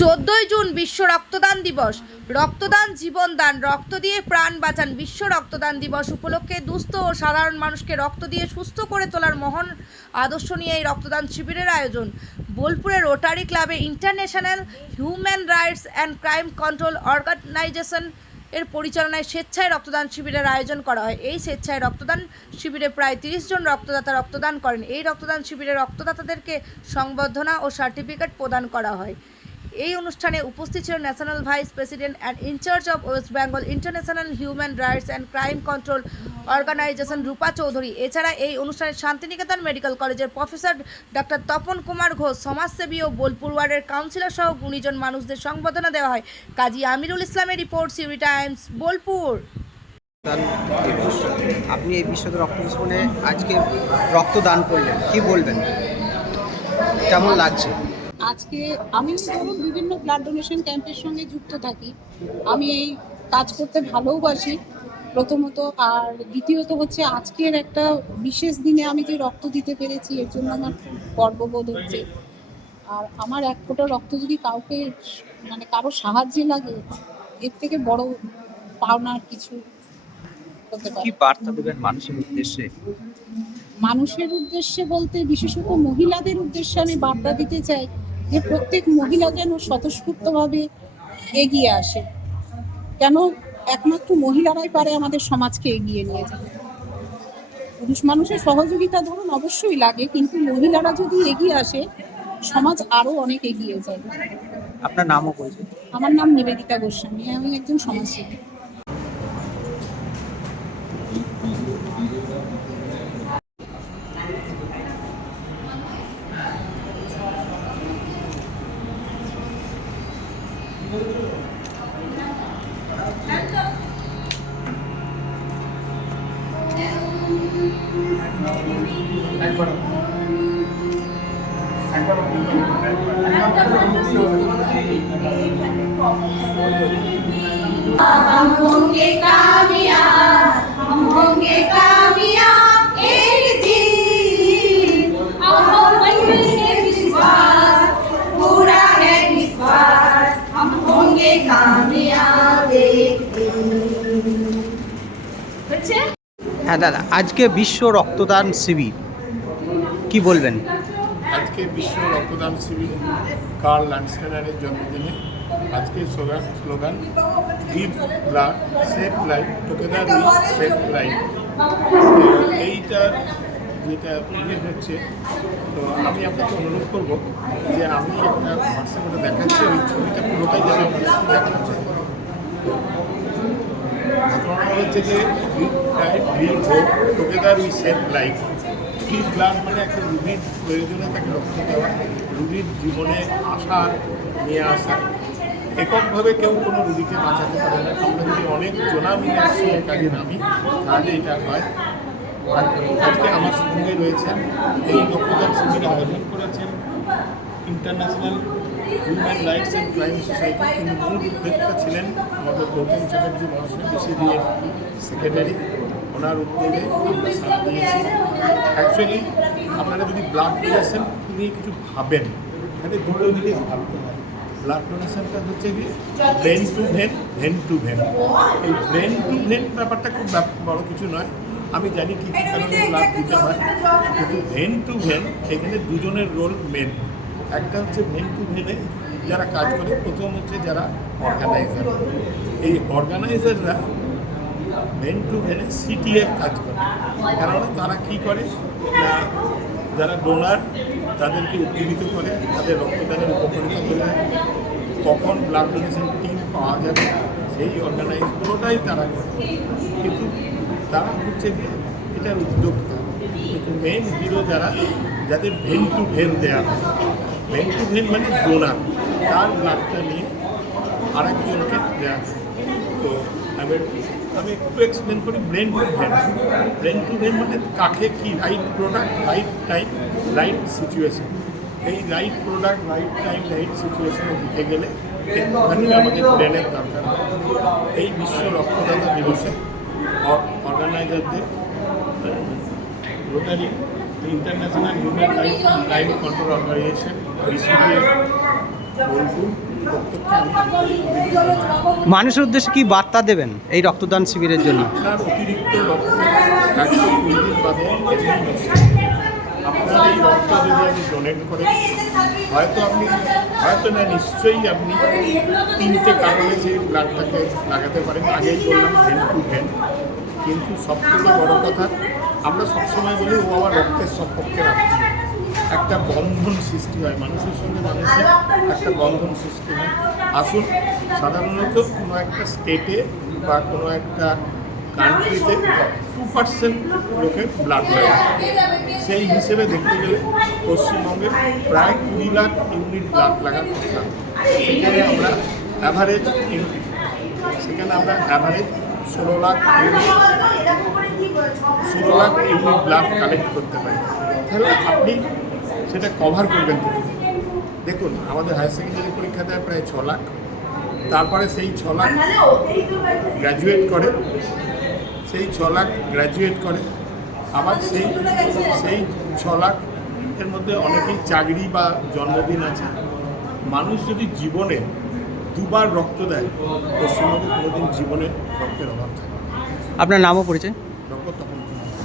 চোদ্দই জুন বিশ্ব রক্তদান দিবস। রক্তদান জীবনদান রক্ত দিয়ে প্রাণ বাঁচান। বিশ্ব রক্তদান দিবস উপলক্ষে দুস্থ ও সাধারণ মানুষকে রক্ত দিয়ে সুস্থ করে তোলার মহান আদর্শ নিয়ে এই রক্তদান শিবিরের আয়োজন। বোলপুরের রোটারি ক্লাবে international human rights and crime control organisation এর পরিচালনায় স্বেচ্ছায় রক্তদান শিবিরের আয়োজন করা হয়। এই স্বেচ্ছায় রক্তদান শিবিরে প্রায় তিরিশ জন রক্তদাতা রক্তদান করেন। এই রক্তদান শিবিরে রক্তদাতাদেরকে সংবর্ধনা ও সার্টিফিকেট প্রদান করা হয়। এই অনুষ্ঠানে উপস্থিত ছিলেন national vice president and in-charge of West Bengal international human rights and crime control organisation Rupa Chowdhury. এছাড়া এই অনুষ্ঠানে শান্তিনিকেতন মেডিকেল কলেজের প্রফেসর ডক্টর তপন কুমার ঘোষ, সমাজসেবী ও বোলপুর ওয়ার্ডের কাউন্সিলর সহ গুণীজন মানুষদের সংবর্ধনা দেওয়া হয়। কাজী আমিরুল ইসলামের রিপোর্ট সিউরি টাইমস, বোলপুর। আপনি এই বিশ্বত রক্ত মিশনে আজকে রক্তদান করলেন, কি বলবেন? কেমন লাগছে? আজকে আমি ধরুন বিভিন্ন ব্লাড ডোনেশন ক্যাম্পের সঙ্গে যুক্ত থাকি। আমি এই কাজ করতে ভালোবাসি। প্রথমত আর দ্বিতীয়ত হচ্ছে আজকের একটা বিশেষ দিনে আমি যে রক্ত দিতে পেরেছি, এর জন্য আমার খুব গর্ববোধ হচ্ছে। আর আমার এক ফোঁটা রক্ত যদি কাউকে মানে কারও সাহায্যে লাগে, এর থেকে বড় পাওনার কিছু কি বার্তা দেবেন মানুষের উদ্দেশ্যে? মানুষের উদ্দেশ্যে বলতে বিশেষত মহিলাদের উদ্দেশ্যে আমি বার্তা দিতে চাই যে প্রত্যেক মহিলা যেন স্বতঃস্ফূর্তভাবে এগিয়ে আসে। কেন একমাত্র মহিলারাই পারে আমাদের সমাজকে এগিয়ে নিয়ে যেতে পুরুষ মানুষের সহযোগিতা ধরুন অবশ্যই লাগে কিন্তু মহিলারা যদি এগিয়ে আসে সমাজ আরও অনেক এগিয়ে যাবে। আপনার নামও বলছেন আমার নাম নিবেদিতা গোস্বামী আমি একজন সমাজসেবী। हम होंगे कामयाब हम होंगे कामयाब হ্যাঁ দাদা, আজকে বিশ্ব রক্তদান শিবির, কি বলবেন? আজকে বিশ্ব রক্তদান শিবির, কার্ল ল্যান্ডস্টাইনারের জন্মদিনে। আজকে slogan slogan give blood save life together we save life এইটার যেটা ইয়ে হচ্ছে, তো আমি আপনাকে অনুরোধ করব যে আমি একটা হোয়াটসঅ্যাপে দেখাচ্ছি, ওই ছবিটা পুরোটাই যেন আপনাদের দেখানো যে give life give together we save life give blood মানে একটা রুগীর প্রয়োজনে তাকে রক্ত দেওয়া রুগীর জীবনে আশা নিয়ে আসা। এককভাবে কেউ কোনো রুগীকে বাঁচাতে পারে না। আমরা যদি অনেক জনা মিলে একসঙ্গে কাজে নামি, তাহলে এটা হয়। আজকে আমার সঙ্গে রয়েছেন, এই রক্তদান শিবির আয়োজন করেছেন international human rights and crime society তিনি মূল উদ্যোক্তা ছিলেন আমাদের গৌতম চ্যাটার্জি মহাশয় বিসিডিএর সেক্রেটারি ওনার উদ্যোগে আমরা সাড়া দিয়েছি। অ্যাকচুয়ালি আপনারা যদি ব্লাড ডোনেশন নিয়ে কিছু ভাবেন, তাহলে দুটো জিনিস ভাবতে হয়। ব্লাড ডোনেশনটা হচ্ছে কি brain to vein vein to vein এই ব্রেন টু ভেন ব্যাপারটা খুব বড় কিছু নয়। আমি জানি কী কী কারণে ব্লাড দিতে হয়। কিন্তু ভেন টু ভেন এখানে দুজনের রোল মেন একটা হচ্ছে ভেন টু ভেনে যারা কাজ করে, প্রথম হচ্ছে যারা অর্গানাইজার এই অর্গানাইজাররা ভেন টু ভেনে সিটিএফ কাজ করে। কেননা তারা কি করে? না যারা ডোনার তাদেরকে উজ্জীবিত করে, তাদের রক্তদানের উপকারিতা করে কখন ব্লাড ডোনেশন টিম পাওয়া যাবে, সেই অর্গানাইজ পুরোটাই তারা করে। কিন্তু তারা হচ্ছে যে এটার উদ্যোক্তা। কিন্তু মেন হিরো যারা, যাদের ভেন টু ভেন দেওয়া হয়। ভেন টু ভেন মানে ডোনার তার ব্লাডটা নিয়ে আরেকজনকে দেওয়া তো আমি আমি একটু এক্সপ্লেন করি brain to vein brain to vein মানে কাকে কি right product right time right situation এই right product right time right সিচুয়েশনে দিতে গেলে একটুখানি আমাদের ব্রেনের দরকার। এই বিশ্ব রক্তদাতা দিবসে অর্গানাইজারদের Rotary international human crime control organisation Bolpur. মানুষের উদ্দেশ্যে কি বার্তা দেবেন এই রক্তদান শিবিরের জন্য অতিরিক্ত রক্ত। আপনার এই রক্ত যদি আপনি ডোনেট করেন হয়তো আপনি হয়তো না নিশ্চয়ই আপনি তিনটে কারণে সেই ব্লাডটাকে লাগাতে পারেন আগেই বললাম ভেন টু ভেন কিন্তু সবথেকে বড় কথা আমরা সবসময় বলি, ও আমার রক্তের সম্পর্কে রাখছি একটা বন্ধন সৃষ্টি হয়, মানুষের সঙ্গে মানুষের একটা বন্ধন সৃষ্টি হয়। আসুন, সাধারণত কোনো একটা স্টেটে বা কোনো একটা কান্ট্রিতে টু পার্সেন্ট লোকের ব্লাড লাগে সেই হিসেবে দেখতে গেলে পশ্চিমবঙ্গে প্রায় কুড়ি লাখ ইউনিট ব্লাড লাগার কথা। সেখানে আমরা অ্যাভারেজ সেখানে আমরা অ্যাভারেজ ষোলো লাখ ইউনিট ষোলো লাখ ইউনিট ব্লাড কালেক্ট করতে পারি। তাহলে আপনি সেটা কভার করবেন দেখুন, আমাদের হায়ার সেকেন্ডারি পরীক্ষা দেয় প্রায় ছ লাখ। তারপরে সেই ছ লাখ গ্র্যাজুয়েট করে। সেই ছ লাখ গ্র্যাজুয়েট করে। আবার সেই সেই ছ লাখ এর মধ্যে অনেকেই চাকরি বা জন্মদিন আছে। মানুষ যদি জীবনে দুবার রক্ত দেয়, পশ্চিমবঙ্গে কোনোদিন জীবনে রক্তের অভাব থাকে আপনার নামও পরিচয় রক্ত তখন কমে যায়।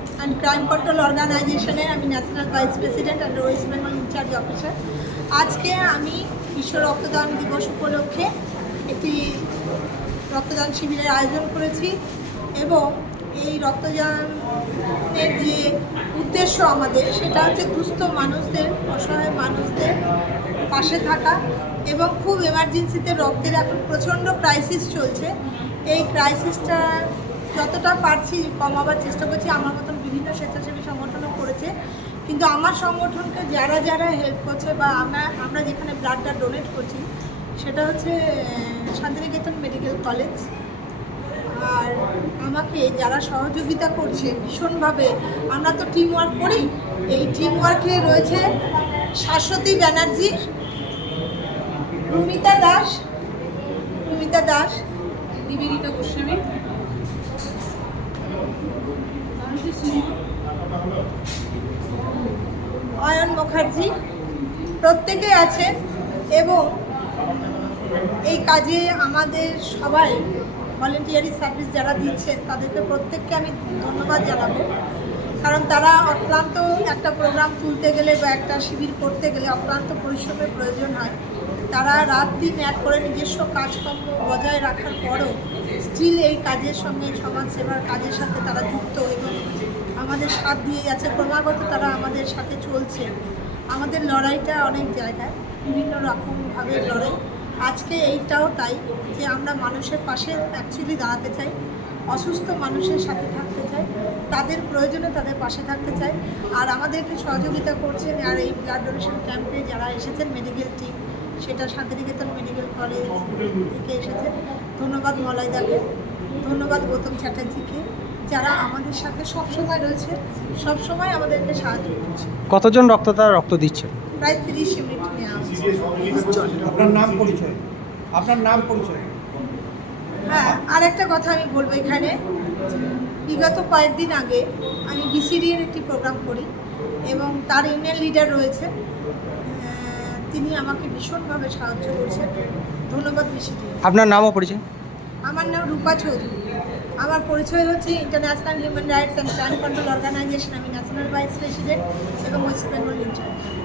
অ্যান্ড ক্রাইম কন্ট্রোল অর্গানাইজেশনের আমি national vice president and West Bengal in-charge officer আজকে আমি বিশ্ব রক্তদান দিবস উপলক্ষে একটি রক্তদান শিবিরের আয়োজন করেছি এবং এই রক্তদানের যে উদ্দেশ্য আমাদের, সেটা হচ্ছে দুস্থ মানুষদের, অসহায় মানুষদের পাশে থাকা এবং খুব এমার্জেন্সিতে রক্তের এখন প্রচণ্ড ক্রাইসিস চলছে। এই ক্রাইসিসটা যতটা পারছি কমাবার চেষ্টা করছি, আমার মতন বিভিন্ন স্বেচ্ছাসেবী সংগঠনও করেছে। কিন্তু আমার সংগঠনকে যারা যারা হেল্প করছে বা আমরা আমরা যেখানে ব্লাডটা ডোনেট করছি, সেটা হচ্ছে শান্তিনিকেতন মেডিকেল কলেজ আর আমাকে যারা সহযোগিতা করছে ভীষণভাবে, আমরা তো টিম ওয়ার্ক করি, এই টিম ওয়ার্কে রয়েছে শাশ্বতী ব্যানার্জি রুমিতা দাস রুমিতা দাস নিবেদিতা গোস্বামী মানুষের সিংহ অয়ন মুখার্জি প্রত্যেকে আছে এবং এই কাজে আমাদের সবাই ভলেন্টিয়ারি সার্ভিস যারা দিচ্ছেন, তাদেরকে প্রত্যেককে আমি ধন্যবাদ জানাব। কারণ তারা অক্লান্ত একটা প্রোগ্রাম তুলতে গেলে বা একটা শিবির করতে গেলে অক্লান্ত পরিশ্রমের প্রয়োজন হয়। তারা রাত দিন এক করে নিজস্ব কাজকর্ম বজায় রাখার পরও স্টিল এই কাজের সঙ্গে সমাজ সেবার কাজের সাথে তারা যুক্ত এবং আমাদের সাথ দিয়ে যাচ্ছে ক্রমাগত তারা আমাদের সাথে চলছে। আমাদের লড়াইটা অনেক জায়গায়, বিভিন্ন রকমভাবে লড়াই আজকে এইটাও তাই যে আমরা মানুষের পাশে অ্যাকচুয়ালি দাঁড়াতে চাই, অসুস্থ মানুষের সাথে থাকতে চাই, তাদের প্রয়োজনে তাদের পাশে থাকতে চাই। আর আমাদেরকে সহযোগিতা করছেন আর এই ব্লাড ডোনেশন ক্যাম্পে যারা এসেছেন মেডিকেল টিম সেটা শান্তিনিকেতন মেডিকেল কলেজ থেকে এসেছেন। ধন্যবাদ মলয়দাকে ধন্যবাদ গৌতম চ্যাটার্জিকে যারা আমাদের সাথে সবসময় রয়েছে সবসময় আমাদেরকে সাহায্য করছে। কতজন রক্তদাতা রক্ত দিচ্ছে? প্রায় তিরিশ ইউনিট নেওয়া হচ্ছে। আপনার নাম পরিচয়? আপনার নাম পরিচয়? হ্যাঁ আর একটা কথা আমি বলব এখানে। বিগত কয়েকদিন আগে আমি বিসিডি এর একটি প্রোগ্রাম করি এবং তার ইউনিয়ন লিডার রয়েছে। তিনি আমাকে ভীষণভাবে সাহায্য করছেন। ধন্যবাদ বিসিডি আপনার নামও পরিচয়? আমার নাম রূপা চৌধুরী। আমার পরিচয় হচ্ছে international human rights and crime control organisation আমি ন্যাশনাল ভাইস প্রেসিডেন্ট এবং ওয়েস্ট বেঙ্গল ইনচার্জ